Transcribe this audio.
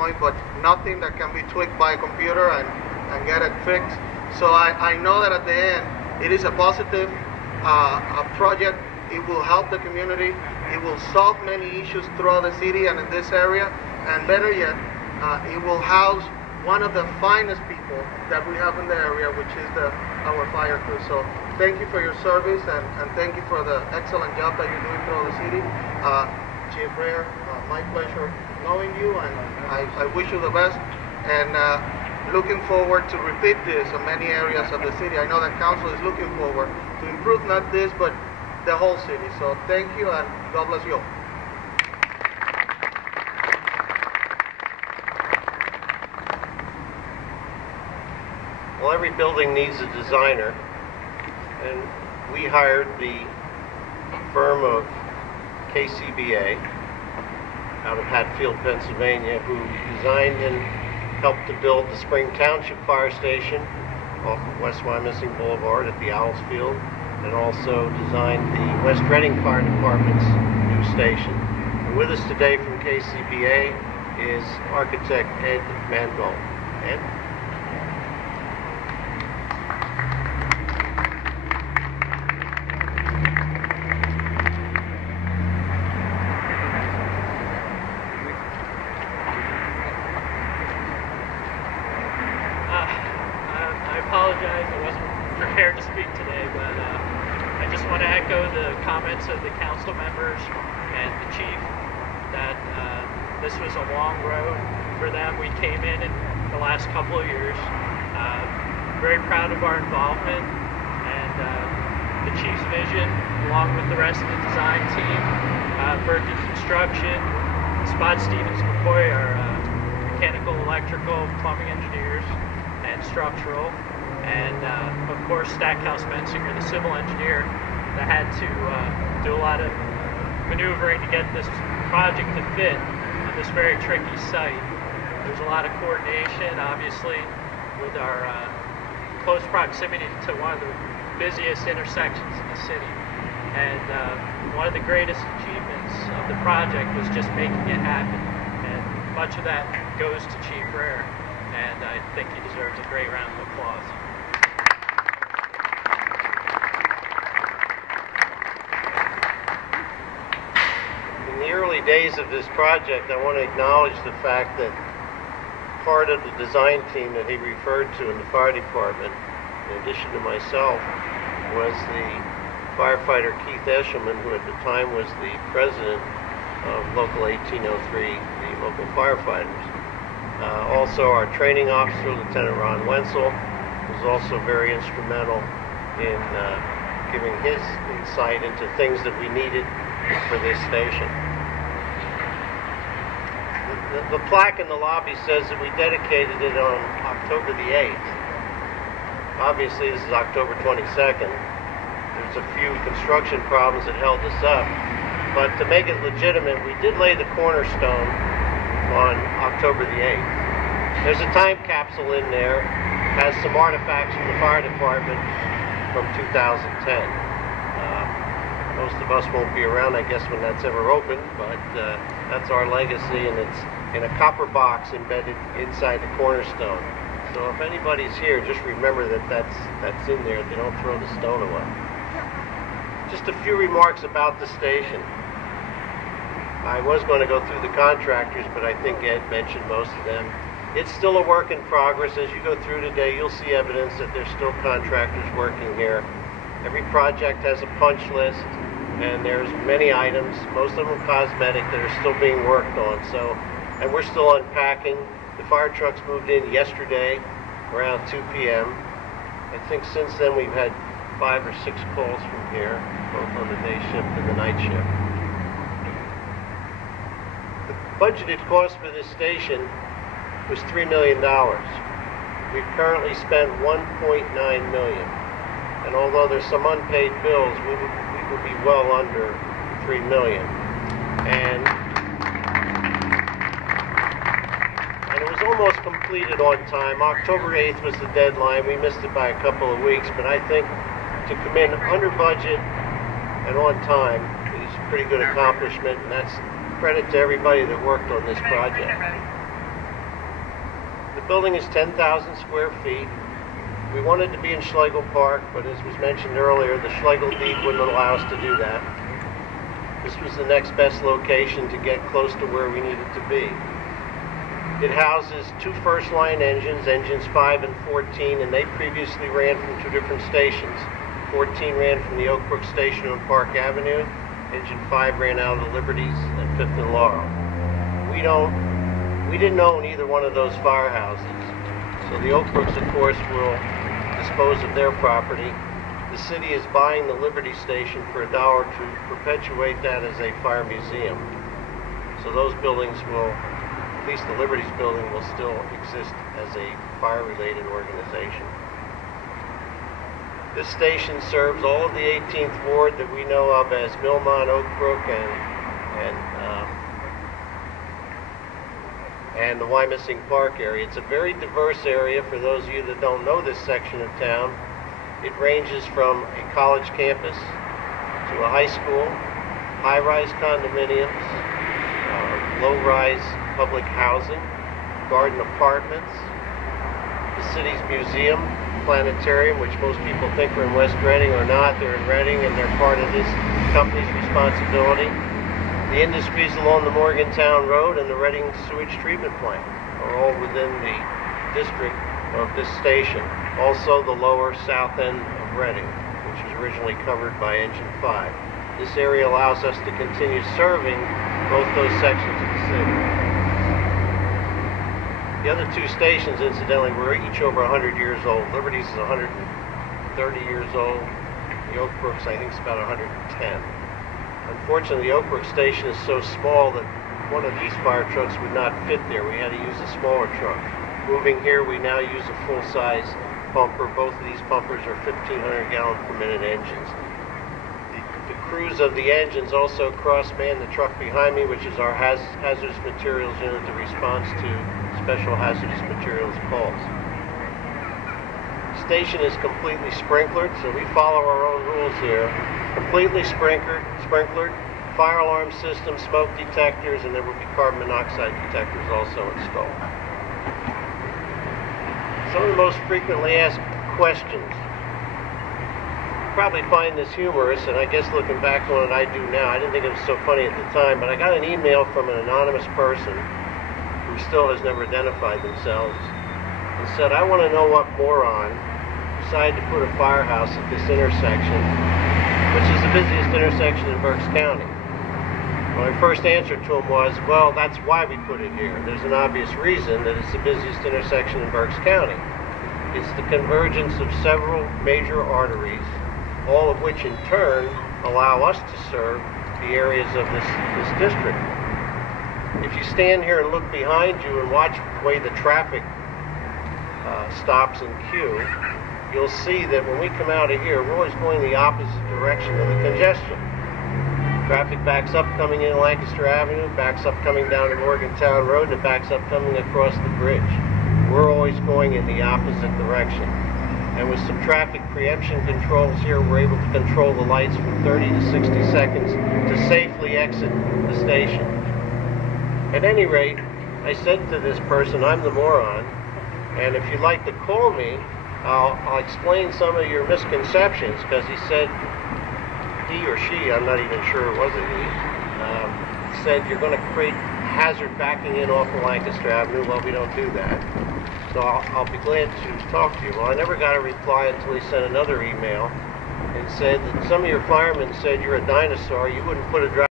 point, but nothing that can be tweaked by a computer and get it fixed. So I know that at the end, it is a positive project. It will help the community. It will solve many issues throughout the city and in this area. And better yet, it will house one of the finest people that we have in the area, which is our fire crew. So thank you for your service, and thank you for the excellent job that you're doing throughout the city. Chief Rare, my pleasure knowing you, and I wish you the best. And looking forward to repeat this in many areas of the city. I know that council is looking forward to improve not this, but the whole city. So thank you, and God bless you all. Well, every building needs a designer, and we hired the firm of KCBA out of Hatfield, Pennsylvania, who designed and helped to build the Spring Township Fire Station off of West Wyomissing Boulevard at the Owls Field, and also designed the West Reading Fire Department's new station. And with us today from KCBA is architect Ed Mangold. Ed? I apologize, I wasn't prepared to speak today, but I just want to echo the comments of the council members and the chief that this was a long road for them. We came in the last couple of years. Very proud of our involvement, and the chief's vision, along with the rest of the design team, Berkey Construction, Spot Stevens McCoy, our mechanical, electrical, plumbing engineers, and structural, and of course Stackhouse Mensinger, the civil engineer, that had to do a lot of maneuvering to get this project to fit on this very tricky site. There's a lot of coordination, obviously, with our close proximity to one of the busiest intersections in the city. And one of the greatest achievements of the project was just making it happen. And much of that goes to Chief Rare, and I think he deserves a great round of applause. In the early days of this project, I want to acknowledge the fact that part of the design team that he referred to in the fire department, in addition to myself, was the firefighter Keith Eshelman, who at the time was the president of Local 1803, the local firefighters. Also, our training officer, Lieutenant Ron Wenzel, was also very instrumental in giving his insight into things that we needed for this station. The plaque in the lobby says that we dedicated it on October the 8th. Obviously, this is October 22nd. There's a few construction problems that held us up, but to make it legitimate, we did lay the cornerstone on October the 8th. There's a time capsule in there, has some artifacts from the fire department from 2010. Most of us won't be around, I guess, when that's ever opened, but that's our legacy, and it's in a copper box embedded inside the cornerstone. So if anybody's here, just remember that that's in there. They don't throw the stone away. Just a few remarks about the station. I was going to go through the contractors, but I think Ed mentioned most of them. It's still a work in progress. As you go through today, you'll see evidence that there's still contractors working here. Every project has a punch list, and there's many items, most of them cosmetic, that are still being worked on. So, and we're still unpacking. The fire trucks moved in yesterday around 2 p.m. I think since then we've had 5 or 6 calls from here, both on the day shift and the night shift. The budgeted cost for this station was $3 million. We've currently spent $1.9 million. And although there's some unpaid bills, we will be well under $3 million. And it was almost completed on time. October 8th was the deadline. We missed it by a couple of weeks, but I think to come in under budget and on time is a pretty good accomplishment, and that's credit to everybody that worked on this project. building is 10,000 square feet. We wanted to be in Schlegel Park, but as was mentioned earlier, the Schlegel deed wouldn't allow us to do that. This was the next best location to get close to where we needed to be. It houses two first-line engines, engines 5 and 14, and they previously ran from two different stations. 14 ran from the Oak Brook Station on Park Avenue. Engine 5 ran out of the Liberties at 5th and Laurel. We didn't own either one of those firehouses, so the Oak Brooks, of course, will dispose of their property. The city is buying the Liberty Station for $1 to perpetuate that as a fire museum. So those buildings will, at least the Liberty's building, will still exist as a fire-related organization. This station serves all of the 18th Ward that we know of as Millmont, Oak Brook, and the Wyomissing Park area. It's a very diverse area for those of you that don't know this section of town. It ranges from a college campus to a high school, high-rise condominiums, low-rise public housing, garden apartments, the city's museum, planetarium, which most people think are in West Reading, are not. They're in Reading, and they're part of this company's responsibility. The industries along the Morgantown Road and the Reading sewage treatment plant are all within the district of this station. Also the lower south end of Reading, which was originally covered by Engine 5. This area allows us to continue serving both those sections of the city. The other two stations, incidentally, were each over 100 years old. Liberty's is 130 years old. The Oak Brooks, I think, is about 110. Unfortunately, the Oak Brook station is so small that one of these fire trucks would not fit there. We had to use a smaller truck. Moving here, we now use a full-size pumper. Both of these pumpers are 1,500 gallon per minute engines. The crews of the engines also cross-man the truck behind me, which is our hazardous materials unit that responds to special hazardous materials calls. The station is completely sprinklered, so we follow our own rules here. Completely sprinklered, fire alarm system, smoke detectors, and there will be carbon monoxide detectors also installed. Some of the most frequently asked questions. You probably find this humorous, and I guess looking back on it, I do now. I didn't think it was so funny at the time, but I got an email from an anonymous person who still has never identified themselves and said, I want to know what moron decided to put a firehouse at this intersection, which is the busiest intersection in Berks County. My first answer to him was, well, that's why we put it here. There's an obvious reason that it's the busiest intersection in Berks County. It's the convergence of several major arteries, all of which in turn allow us to serve the areas of this district. If you stand here and look behind you and watch the way the traffic stops in queue, you'll see that when we come out of here, we're always going the opposite direction of the congestion. Traffic backs up coming in Lancaster Avenue, backs up coming down to Morgantown Road, and it backs up coming across the bridge. We're always going in the opposite direction. And with some traffic preemption controls here, we're able to control the lights from 30 to 60 seconds to safely exit the station. At any rate, I said to this person, I'm the moron, and if you'd like to call me, I'll explain some of your misconceptions, because he said, he or she, I'm not even sure it was a he, said you're going to create hazard backing in off of Lancaster Avenue. Well, we don't do that. So I'll be glad to talk to you. Well, I never got a reply until he sent another email and said that some of your firemen said you're a dinosaur. You wouldn't put a